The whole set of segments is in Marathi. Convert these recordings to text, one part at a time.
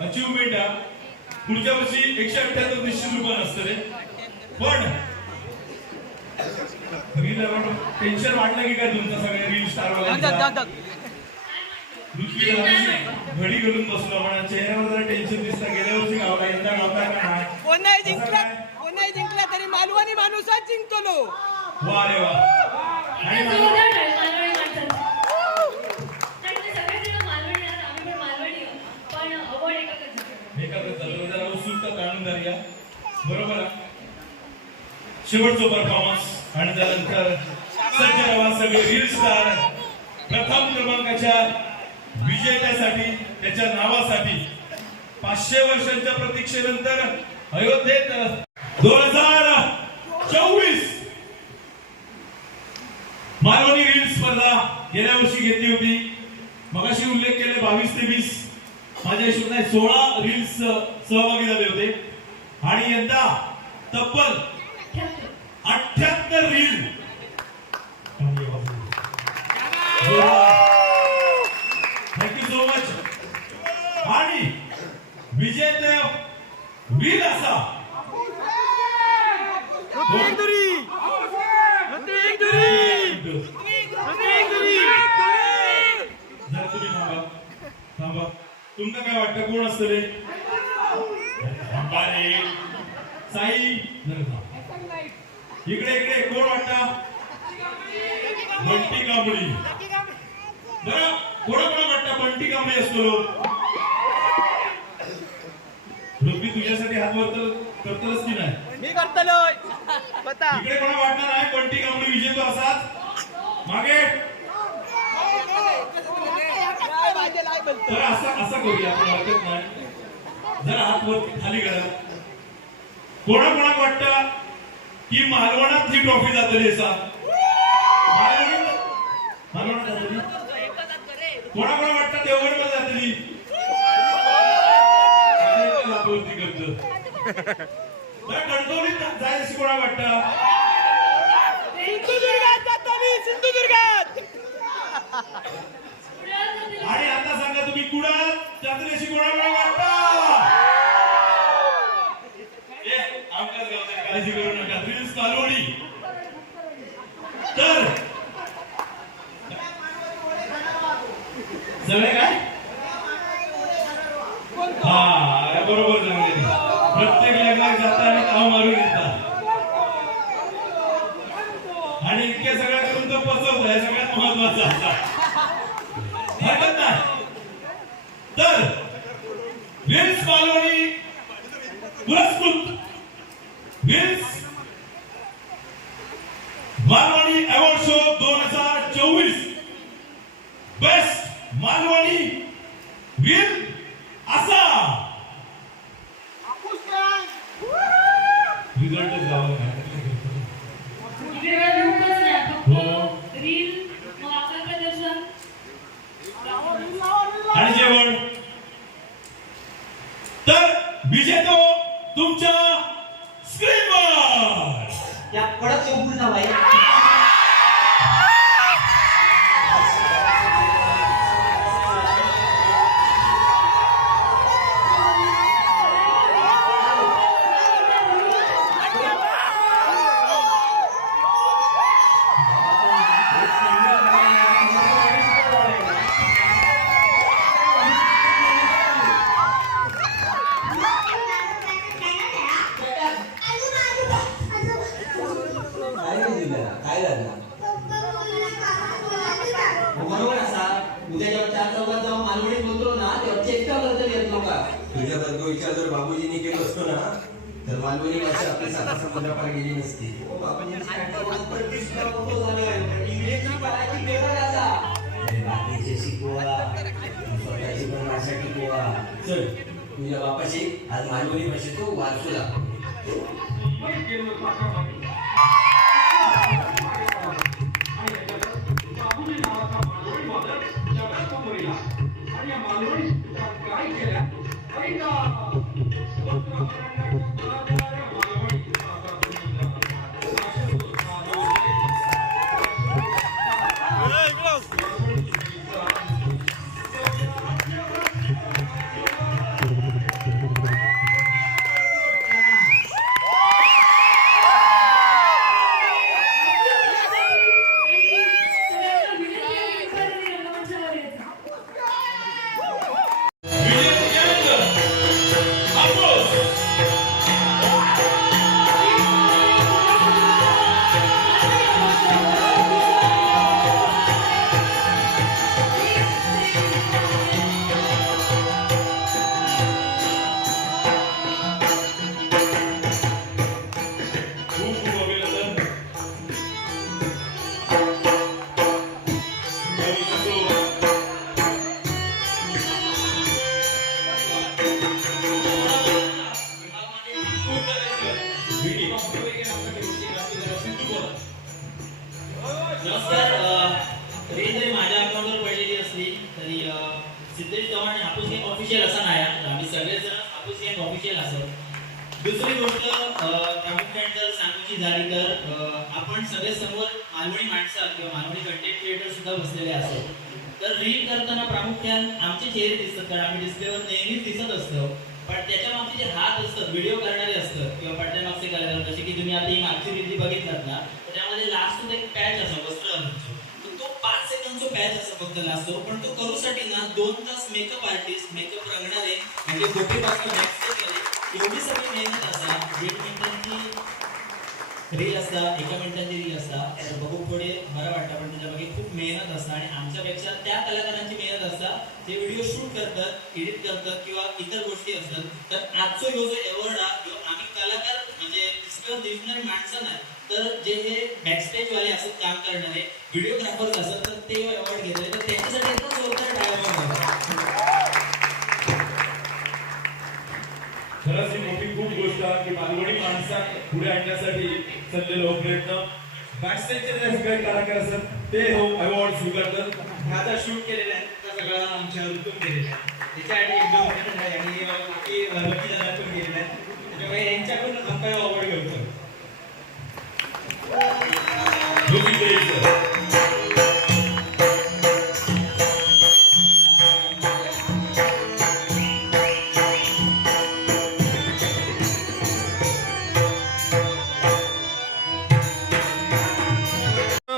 अचिव्हमेंट आहे पुढच्या वर्षी एकशे अठ्ठ्याहत्तर निश्चित रुपये असतं रे. पण रील टेन्शन वाटलं की काय तुमचं सगळे रील स्टार घडी घडून बसलो पण चेहऱ्यावर जरा टेन्शन दिसतं. गेल्या वर्षी गावला यंदा गावता का नाही? कोण नाही जिंकला कोण नाही जिंकला तरी मालवणी माणूसच जिंकतो वा रे वा. आणि पण जातो. जरा उत्सुकता काढून धरूया बरोबर आहे? शेवटचं परफॉर्मन्स आणि त्यानंतर सज्ज रवा सगळे रील स्टार प्रथम क्रमांकाच्या विजेत्यासाठी त्याच्या नावासाठी पाचशे वर्षांच्या प्रतीक्षेनंतर अयोध्येत दोन हजार चोवीस मालवणी रील स्पर्धा गेल्या वर्षी घेतली होती मगाशी उल्लेख केले बावीस ते वीस माझ्या हिशोब नाही सोळा रील्स सहभागी झाले होते. आणि यंदा तब्बल. अठ्याहत्तर रील थँक्यू सो मच आणि विजेते वीर असा एक दुरी एक दुरी एक दुरी जरा तुम्ही थांबा थांबा तुमका काय वाटतं? कोण असतं रे? साई. इकडे इकडे. कोण वाटतं? बंटी कांबळी. बरं कोणा कोणा वाटतं बंटी कांबळी असतो लोक तुझ्यासाठी हात वरत करतलच की नाही? मी करतलोय. इकडे कोणा वाटणार आहे बंटी कांबळी विजेतो असाच? मागे काय पाहिजे लाय बोलतो तर असं असं करूया आपण हरकत नाही जरा हात वर खाली करा. कोणा कोणाक वाटतं की मालवणात ही ट्रॉफी जातली असा? मालवणात जातली? कोणा कोणा वाटतं देवगडमध्ये जातली लाभवती करतं. बरं, कणकवलीत जायचं अशी कोणा वाटतं? सिंधुदुर्गात. आणि आता सांगा तुम्ही कुडाळ जत्रेशी कोणाला वाटता काळजी करू नका. रील्स कालवडी. तर सगळे काय? हा बरोबर जमले प्रत्येक लग्नात जाता आणि मारून येतात आणि इतक्या सगळ्या करून तो पचवतो आहे सगळ्यात असतात रील्स मालवणी पुरस्कृत रील्स मालवणी अवॉर्ड शो दोन हजार चोवीस बेस्ट मालवणी वीर असा रिझल्टच गावाला नाही. इकडे काय लोकच नाही, हो. फक्त रील, मग आपलं प्रदर्शन. आणि जेवण तर विजेतो तुमच्या स्क्रीनवर या कडक चौकून लोक तुझ्या विचार जर बाबूजींनी केलं असतो ना तर मालवणी भाषा आपली साता समुद्रापार गेली नसती. हो, झालं. पण बाकीचे शिकवा. स्वतःची भाषा टिकवा. चल तुझ्या बापाशी आज मालवणी भाषेत तो वाचू लागतो. दुसरी गोष्ट प्रामुख्याने जर सांगायची झाली तर आपण सगळे समोर मालवणी माणसं किंवा मालवणी कंटेंट क्रिएटर सुद्धा बसलेले असतो. तर रील करताना प्रामुख्याने आमचे चेहरे दिसतात कारण आम्ही डिस्प्लेवर नेहमीच दिसत असतो. पण त्याच्या मागचे जे हात असतात व्हिडिओ करणारे असतात किंवा पाठ्यामागचे करायला जसे की तुम्ही आता ही मागची रिली बघितलात ना तर त्यामध्ये लास्ट एक पॅच असतो. वस्त्र तो पाच सेकंदचा पॅच असतो फक्त लास्टवर पण तो करूसाठी ना दोन तास मेकअप आर्टिस्ट मेकअप रंगणारे म्हणजे गोपीपासून एवढी सगळी मेहनत असा दीड मिनिटांची रील असता एका मिनिटांची रील असता तर बघून थोडे बरं वाटतं पण त्याच्यामध्ये खूप मेहनत असतं आणि आमच्यापेक्षा त्या कलाकारांची मेहनत असता ते व्हिडिओ शूट करतात एडिट करतात किंवा इतर गोष्टी असतात. तर आजचा ह्यो जो एवॉर्ड हा ह्यो आम्ही कलाकार म्हणजे दिसणारी माणसं नाही तर जे हे बॅकस्टेजवाले असत काम करणारे व्हिडिओग्राफर्स असतात तर ते अवॉर्ड घेतले. गोष्ट की मालवणी माणसा पुढे आणण्यासाठी चाललेलो हो प्रयत्न बॅकस्टेजचे जे सगळे कलाकार असतात ते हो अवॉर्ड स्वीकारतात आता शूट केलेला आहे त्या सगळा आमच्या ऋतून केलेला आहे त्याच्यासाठी एकदम आहे आणि बाकी लकी दादा पण गेलेला आहे त्याच्यामुळे यांच्याकडून आपण अवॉर्ड घेऊ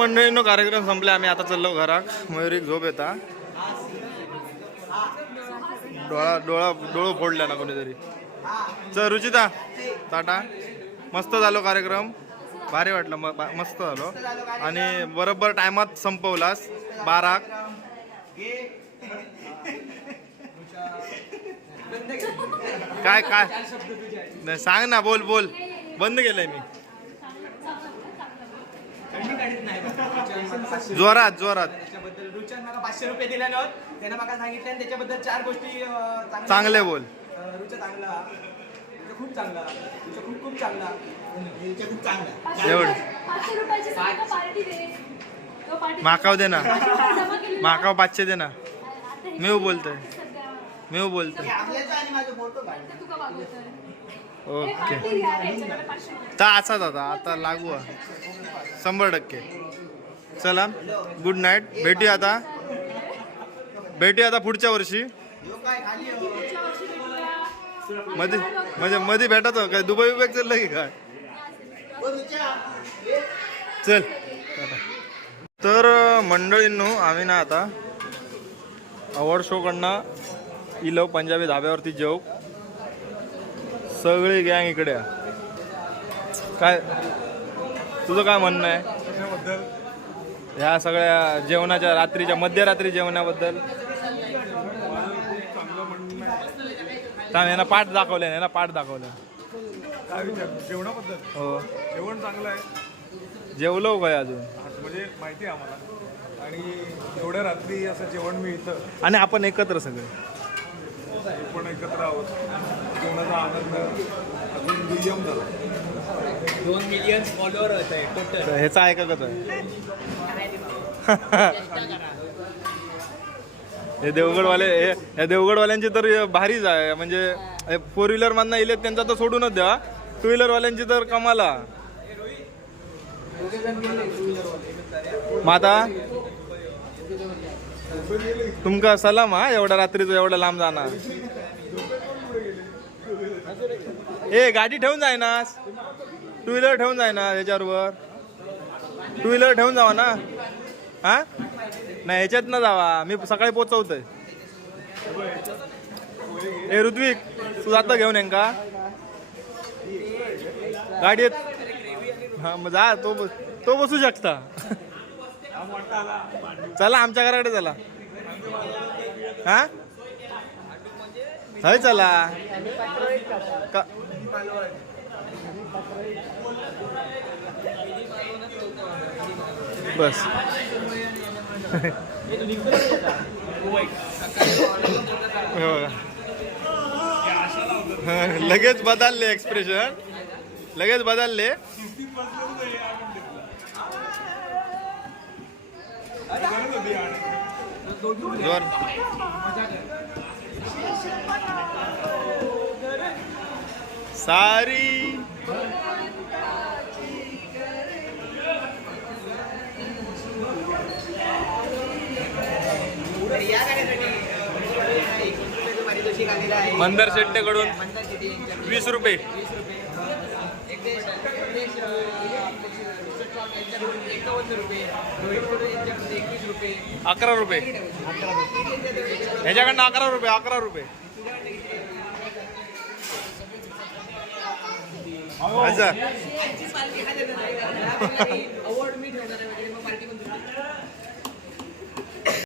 मंडळींनो कार्यक्रम संपले आम्ही आता चाललो घरात. मयुरीक झोप येता. डोळा डोळा डोळं फोडल्या ना कोणीतरी. चल रुचिता टाटा. मस्त झालो कार्यक्रम. भारी वाटलं. म- बा- मस्त झालो. आणि बरोबर टायमात संपवलास. बाराक काय काय? नाही सांग ना बोल बोल. बंद केलंय मी. जोरात जोरात. त्याच्याबद्दल रुचन मला पाचशे रुपये दिले नव्हत त्यानं मला सांगितलं आणि त्याच्याबद्दल चार गोष्टी अं, चांगल्या- चांगले बोल. अं, रुचा चांगला. रुचा खूप चांगला. रुचा खूप खूप चांगला. रुचा खूप चांगला. एवढं. पाचशे रुपयाची सगळ्यांना पार्टी दे. तो पार्टी माकाव दे ना. पाचशे रुपये जमा केलेले माकाव पाचशे दे ना. आता हे मी बोलतोय. सध्या मी आपल्याचा आणि माझा. हे ओके. पार्टी घ्या रे, याच्याकडे पाचशे रुपये. तर असाच आता आता लागू. आहे. शंभर टक्के. चला गुड नाईट भेटूया आता. भेटूया आता पुढच्या वर्षी. मध्ये म्हणजे मध्ये भेटत काय दुबई बिबई चाललं की काय? चल. तर मंडळींनो आम्ही ना आता अवॉर्ड शो कडनं इलो पंजाबी धाब्यावरती जेव. सगळी गँग इकडे काय तुझं काय म्हणणं आहे? ह्या सगळ्या जेवणाच्या रात्रीच्या मध्यरात्री जेवणाबद्दल. यांना पाठ दाखवले यांना पाठ दाखवलं जेवणाबद्दल? हो. जेवण चांगलं आहे. जेवलो काय अजून. म्हणजे माहिती आहे आम्हाला. आणि एवढ्या रात्री असं जेवण मिळतं आणि आपण एकत्र सगळे. पण एकत्र आहोत. जेवणाचा आनंद अजून दुय्यम झाला. दोन मिलियन फॉलोअर होत आहे टोटल तर ह्याचा ऐकत कसं हे देवगडवाले हे हे देवगडवाल्यांची तर भारीच आहे. म्हणजे फोर व्हीलर मधनं इले त्यांचा तर सोडूनच द्या. टू व्हीलर वाल्यांची तर कमाला माता तुमका सलाम हा? एवढा रात्रीचं एवढा लांब जाणार. ए गाडी ठेवून जाय ना. टू व्हीलर ठेवून जाय ना याच्याबरोबर टू व्हीलर ठेवून जावा ना. हा? नाही ह्याच्यात ना जावा. मी सकाळी पोचवतोय ए ऋत्विक तू जाता घेऊन यांका गाडीत. हा मग जा तो बस- तो बसू शकता. चला आमच्या घराकडे चला. हा? हय चला. बस. हो. लगेच बदलले एक्सप्रेशन लगेच बदलले. सारी. तर या गाण्यासाठी एकवीस रुपयाचं पारितोषिक आलेलं आहे मंदार शेट्टेकडून मंदार शेट्टी यांच्याकडून वीस रुपये वीस रुपये एकदेश एकदेश अं, आपले शिव चौक यांच्याकडून एकावन्न रुपये रोहित कडू यांच्याकडून एकवीस रुपये अकरा रुपये ह्याच्याकडनं अकरा रुपये अकरा रुपये अवॉर्ड मी ठेवणार आहे म्हणजे